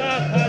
ਕਾ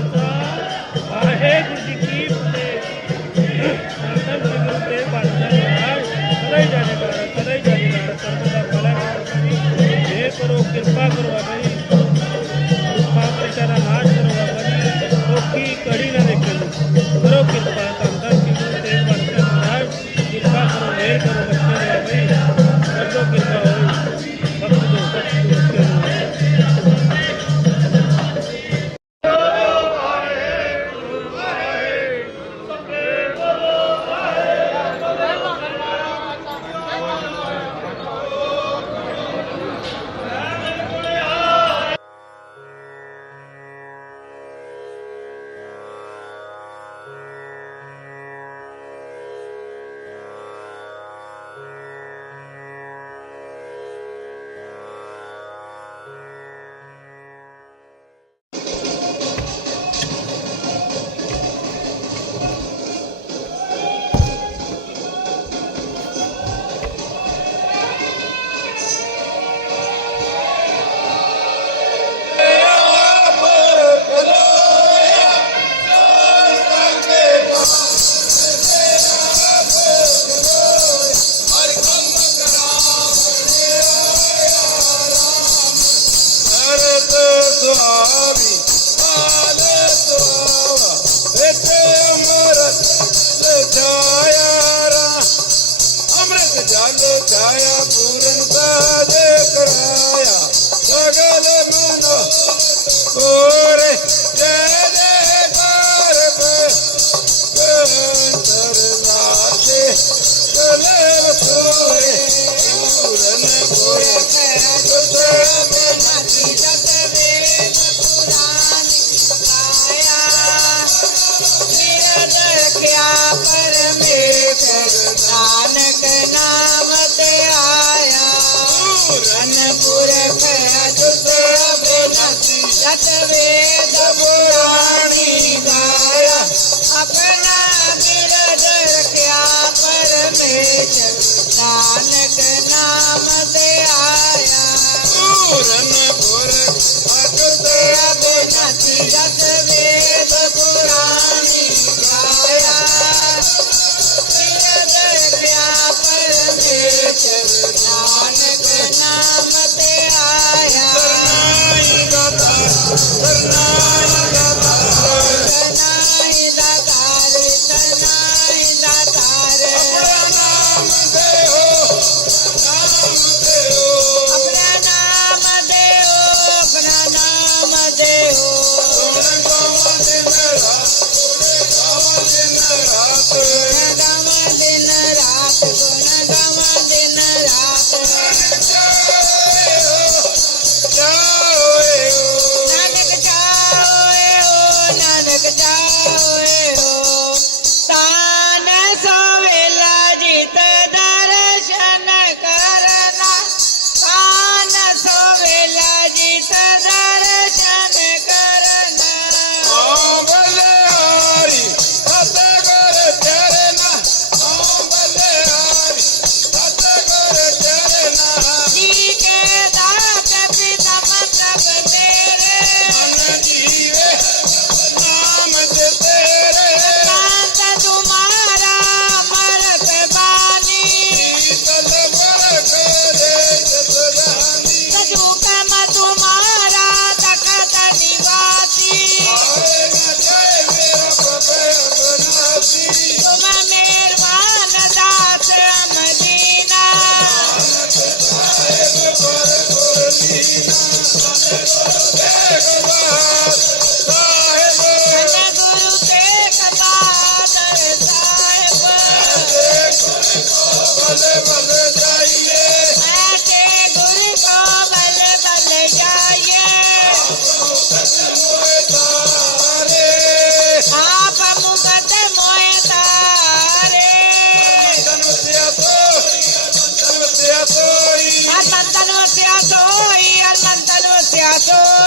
no se asó y al manta se asó.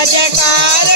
राजकाल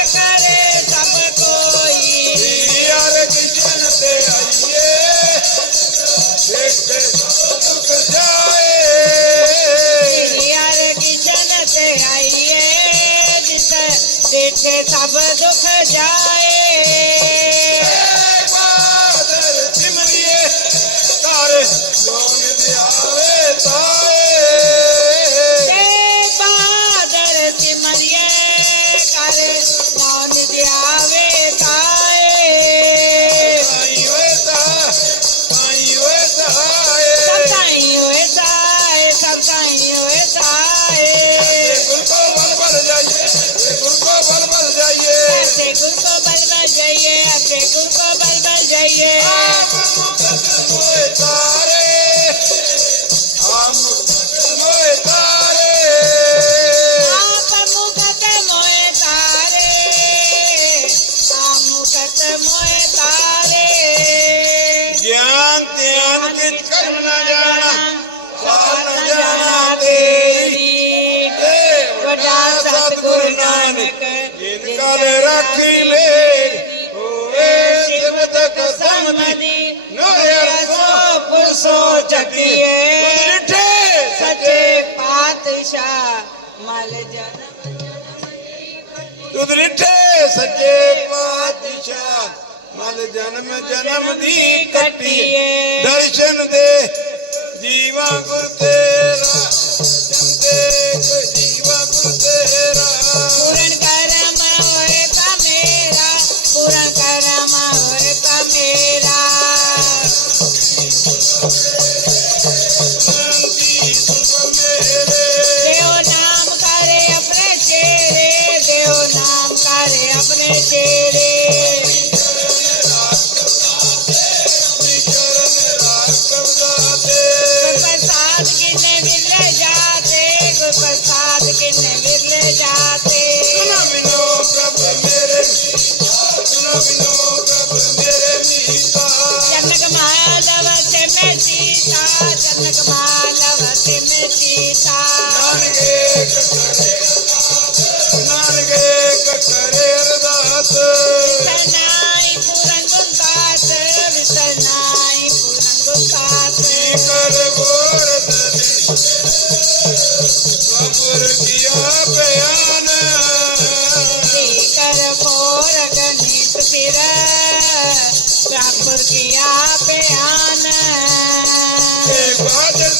سچي پاتشا مال جنم جنم ڏٺي سچي پاتشاهه. مال جنم جنم جي درشن دي. جي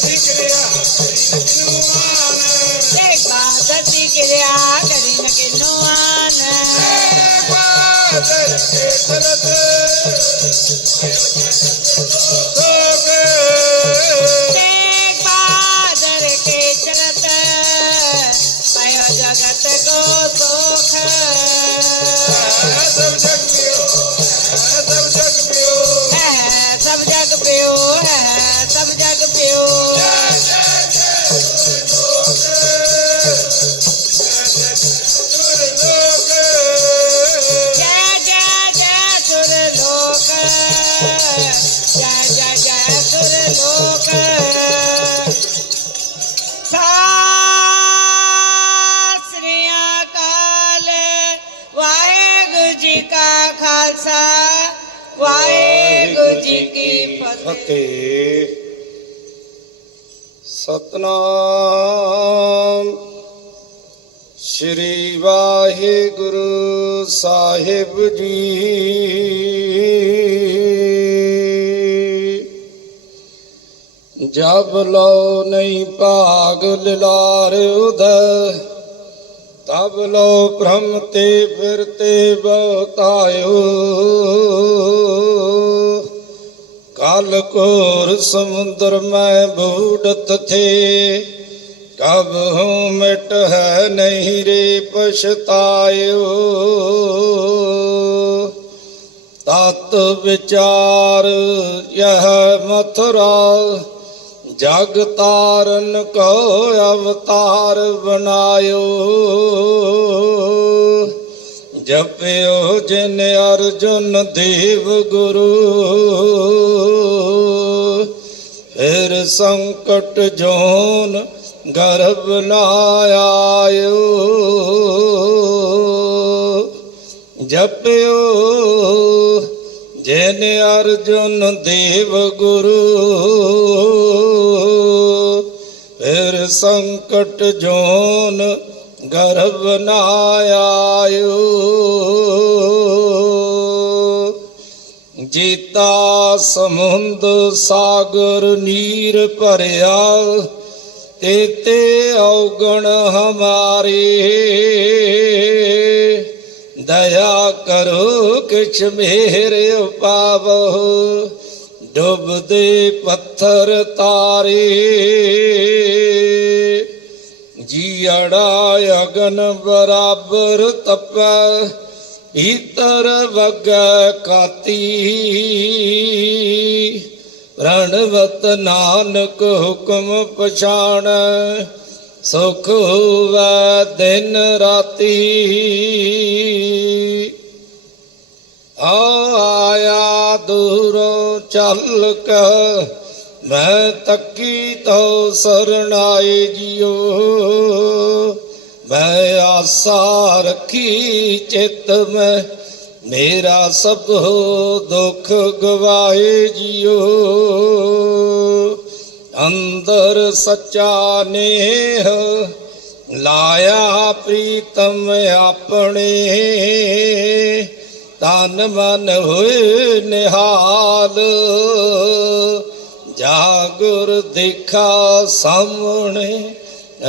谢谢大家。ਫਤਿਹ ਸਤਨਾਮ ਸ੍ਰੀ ਵਾਹਿਗੁਰੂ ਸਾਹਿਬ ਜੀ। ਜਬ ਲੋ ਨਹੀਂ ਭਾਗ ਲਿਲਾਰ ਉਦਰ ਤਬ ਲੋ ਭ੍ਰਮ ਤੇ ਫਿਰਤੇ ਬਹੁਤਾਇਓ। ਕਾਲ ਕੋਰ ਸਮੁੰਦਰ ਮੈਂ ਬੂੜਤ ਥੇ। ਕਬ ਹੂੰ ਮਿਟ ਹੈ ਨਹੀਂ ਰੇ ਪਛਤਾਇਓ। ਤਤ ਵਿਚਾਰ ਯਹ ਮਥੁਰਾ, ਜਗ ਤਾਰਨ ਕੋ ਅਵਤਾਰ ਬਨਾਇਓ ਜਪਿਓ ਜਿਨ ਅਰਜੁਨ ਦੇਵ ਗੁਰੂ। ਫਿਰ ਸੰਕਟ ਜੋਨ ਗਰਭ ਨਾ ਆਇਓ। ਜਪਿਓ ਜਿਨ ਅਰਜੁਨ ਦੇਵ ਗੁਰੂ। ਫਿਰ ਸੰਕਟ ਜੋਨ ਜੀਤਾ ਸਮੁੰਦ ਸਾਗਰ ਨੀਰ ਭਰਿਆ ਤੇਤੇ ਔਗਣ ਹਮਾਰੇ। ਦਇਆ ਕਰੋ ਕਿਛ ਮੇਰੇ ਉਪਾਵੋ ਡੁੱਬਦੇ ਪੱਥਰ ਤਾਰੇ। ਜੀੜਾ ਅਗਨ ਬਰਾਬਰ ਤਪੈ, ਈਤਰ ਵਗ ਕਾਤੀ। ਰਣਵਤ ਨਾਨਕ ਹੁਕਮ ਪਛਾਣ, ਸੁਖ ਹੋਵੈ ਦਿਨ ਰਾਤੀ। ਆਇਆ ਦੂਰੋਂ ਚੱਲ ਕੇ ਮੈਂ ਤੱਕੀ ਤੋ ਸਰਣਾਏ ਜਿਉ ਮੈਂ ਆਸਾ ਰੱਖੀ ਚਿਤ ਮੈਂ, ਮੇਰਾ ਸਭ ਦੁੱਖ ਗਵਾਏ ਜਿਉ ਅੰਦਰ ਸੱਚਾ ਨੇਹ ਲਾਇਆ ਪ੍ਰੀਤਮ ਆਪਣੇ। ਤਨ ਮਨ ਹੋਏ ਨਿਹਾਲ। ਜਾਗੁਰ ਦੇਖਾ ਸਾਹਮਣੇ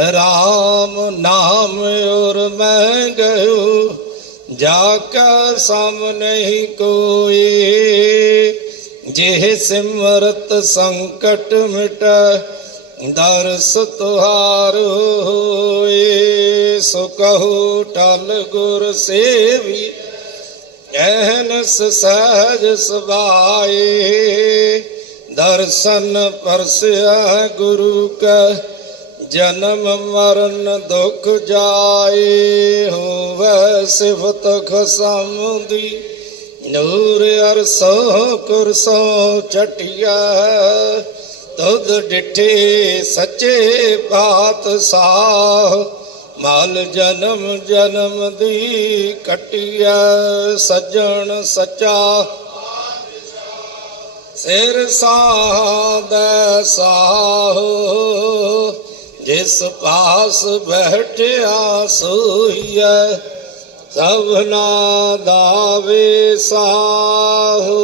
RAM ਨਾਮ ਔਰ ਮੈਂ ਗਇਓ, ਜਾ ਕਾ ਸਾਹਮਣੇ ਹੀ ਕੋਈ। ਜਿਹ ਸਿਮਰਤ ਸੰਕਟ ਮਿਟ, ਦਰਸ ਤੁਹਾਰ ਹੋਏ। ਸੋ ਕਹੋ ਟਲ ਗੁਰ ਸੇਵੀ ਐਨਸ ਸਹਜ ਸੁਭਾਏ। ਦਰਸ਼ਨ ਪਰਸਿਆ ਗੁਰੂ ਕਾ, ਜਨਮ ਮਰਨ ਦੁਖ ਜਾਏ ਹੋਵੇ ਸਿਫਤ ਖਸਮ ਦੀ ਨੂਰ ਅਰਸੋ ਕੁਰਸੋ ਚਟਿਆ ਤੁਧ ਡਿਠੇ ਸੱਚੇ ਬਾਤ ਸਾਹ ਮਾਲ ਜਨਮ ਜਨਮ ਦੀ ਕਟਿਆ, ਸੱਜਣ ਸੱਚਾ ਸਿਰ ਸਾਧ ਸਾਹੋ ਜਿਸ ਪਾਸ ਬੈਠਿਆ ਸੋਈਐ ਸਭਨਾ ਦਾਵੇ ਸਾਹੋ।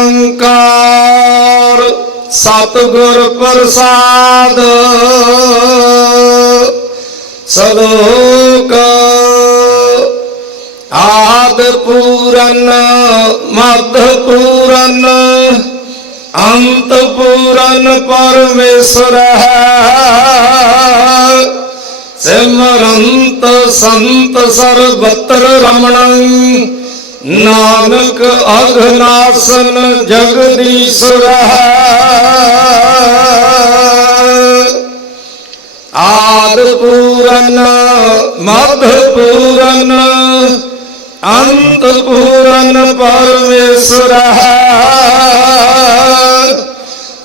ਸਤਿਗੁਰ ਪ੍ਰਸਾਦ। ਸਲੋਕ ਆਦ ਪੂਰਨ, ਮਧ ਪੂਰਨ, ਅੰਤ ਪੂਰਨ ਪਰਮੇਸ਼ਰ ਹੈ। ਸਿਮਰੰਤ ਸੰਤ ਸਰਬਤਰ ਰਮਣੰ ਨਾਨਕ ਅਘਨਾਸਨ ਜਗਦੀਸ਼ਰ ਆਦ ਪੂਰਨ ਮਧ ਪੂਰਨ ਅੰਤ ਪੂਰਨ ਪਰਮੇਸ਼ਰ।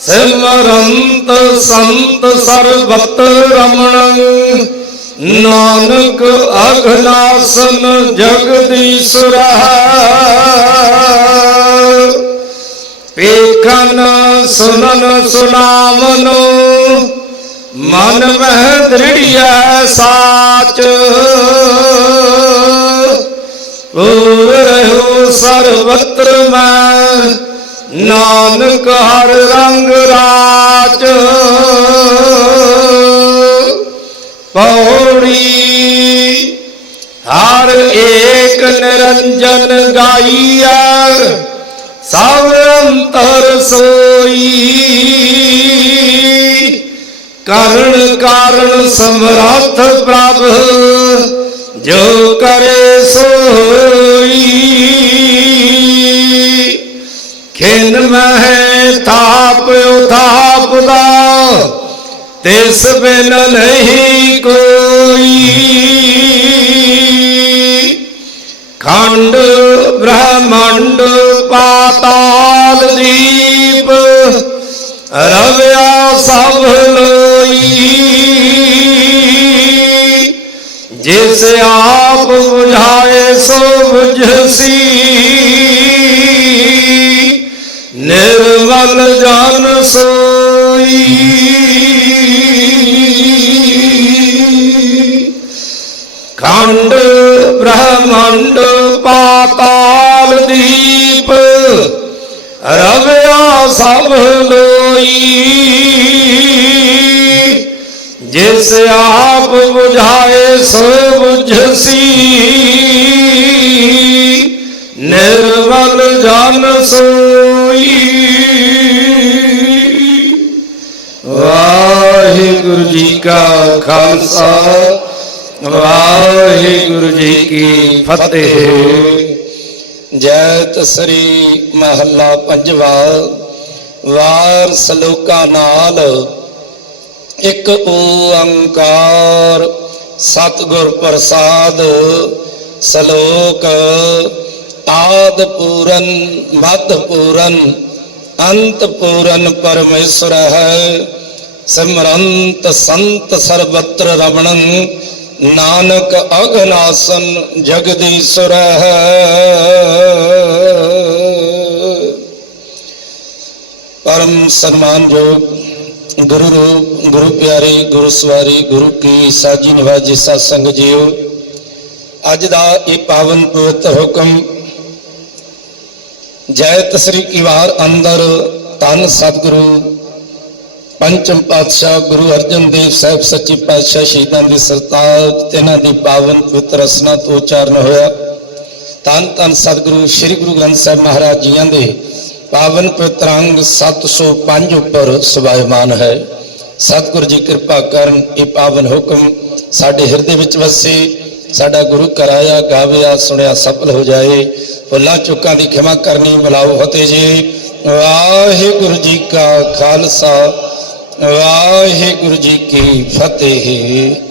ਸਿਮਰੰਤ ਸੰਤ ਸਰਬਤ ਰਮਣੰ ਨਾਨਕ ਅਘਨਾਸਨ ਜਗਦੀਸ਼ਰ। ਵੇਖਨ ਸੁਨਨ ਸੁਨਾਵਨੋ, ਮਨ ਮਹਿ ਦ੍ਰਿੜੀਐ ਸਾਚ। ਪੂਰ ਰਹੋ ਮੈਂ, ਨਾਨਕ ਹਰ ਰੰਗ ਰਾਚ। ਪੌੜੀ। ਹਰ ਏਕ ਨਿਰੰਜਨ ਗਾਈਆ, ਸਭ ਅੰਤਰ ਸੋਈ। ਕਰਨ ਕਾਰਨ ਸਮਰੱਥ ਪ੍ਰਭ, ਜੋ ਕਰੇ ਸੋਈ। ਖਿਨ ਮਹਿ ਤਾਪ ਉਤਾਪ ਦਾ ਤਿਸ ਬਿਨ ਨਹੀਂ ਕੋਈ। ਖੰਡ, ਬ੍ਰਹਮੰਡ, ਪਾਤਾਲ ਦੀਪ, ਰਵਿਆ ਸਭ ਲੋਈ। ਜਿਸ ਆਪ ਬੁਝਾਏ ਸੋ 부ਝਸੀ ਨਿਰਮਲ ਜਨ ਸੋਈ। ਖੰਡ ਬ੍ਰਹਮੰਡ ਪਾਤਾਲ ਦੀਪ ਰਵਿਆ ਸਭ ਲੋਈ ਜਿਸ ਆਪ 부ਝਾਏ ਸੋ 부ਝਸੀ ਨਿਰਵਲ ਜਨ ਸੋਈ ਵਾਹਿਗੁਰੂ ਜੀ ਕਾ ਖਾਲਸਾ ਵਾਹਿਗੁਰੂ ਜੀ ਕੀ ਫਤਿਹ। ਜੈ ਸ੍ਰੀ ਮਹੱਲਾ ਪੰਜਵਾ। ਵਾਰ ਸਲੋਕਾ ਨਾਲ ਇੱਕ ਓੰਕਾਰ ਸਤਿਗੁਰ ਪ੍ਰਸਾਦ ਸ਼ਲੋਕ ਆਦ ਪੂਰਨ, ਮਧ ਪੂਰਨ, ਅੰਤ ਪੂਰਨ ਪਰਮੇਸ਼ਰ ਹੈ। ਸਿਮਰੰਤ ਸੰਤ ਸਰਬਤਰ ਰਮਣੰ ਨਾਨਕ ਅਗਨਾਸਨ ਜਗਦੀਸ਼ਰ ਹੈ ਪਰਮ ਸਨਮਾਨਯੋਗ ਗੁਰੂ ਰੂਪ, ਗੁਰੂ ਪਿਆਰੇ, ਗੁਰੂ ਸਵਾਰੀ, ਗੁਰੂ ਕੀ ਸਾਜੀ ਨਿਵਾਜੀ ਸਾਧ ਸੰਗ ਜੀਓ। ਅੱਜ ਦਾ ਇਹ ਪਾਵਨ ਪਵਿੱਤਰ ਹੁਕਮ, ਜੈ ਤਸਰੀ ਕੀ ਵਾਰ ਅੰਦਰ ਤਨ ਸਤਿਗੁਰੂ ਪੰਚਮ ਪਾਤਸ਼ਾਹ ਗੁਰੂ ਅਰਜਨ ਦੇਵ ਸਾਹਿਬ ਸੱਚੇ ਪਾਤਸ਼ਾਹ ਸ਼ਹੀਦਾਂ ਦੇ ਸਰਤਾਜ, ਤਿਨਾਂ ਦੀ ਪਾਵਨ ਪਵਿੱਤਰ ਰਸਨਾ ਤੋਂ ਉਚਾਰਨ ਹੋਇਆ। ਤਨ ਤਨ ਸਤਿਗੁਰੂ, ਸ੍ਰੀ ਗੁਰੂ ਗ੍ਰੰਥ ਸਾਹਿਬ ਮਹਾਰਾਜ ਜੀਆਂ ਦੇ ਪਾਵਨ ਪਵਿੱਤਰ ਅੰਗ 705 ਉੱਪਰ ਸਵਾਇਮਾਨ ਹੈ। ਸਤਿਗੁਰ ਜੀ ਕਿਰਪਾ ਕਰਨ ਇਹ ਪਾਵਨ ਹੁਕਮ ਸਾਡੇ ਹਿਰਦੇ ਵਿੱਚ ਵਸੇ, ਸਾਡਾ ਗੁਰੂ ਕਰਾਇਆ ਗਾਵਿਆ, ਸੁਣਿਆ, ਸਫਲ ਹੋ ਜਾਏ। ਫੁੱਲਾਂ ਚੁੱਕਾਂ ਦੀ ਖਿਮਾ ਕਰਨੀ ਬੁਲਾਓ ਫਤਿਹ ਜੀ। ਵਾਹਿਗੁਰੂ ਜੀ ਕਾ ਖਾਲਸਾ। ਵਾਹਿਗੁਰੂ ਜੀ ਕੀ ਫਤਿਹ।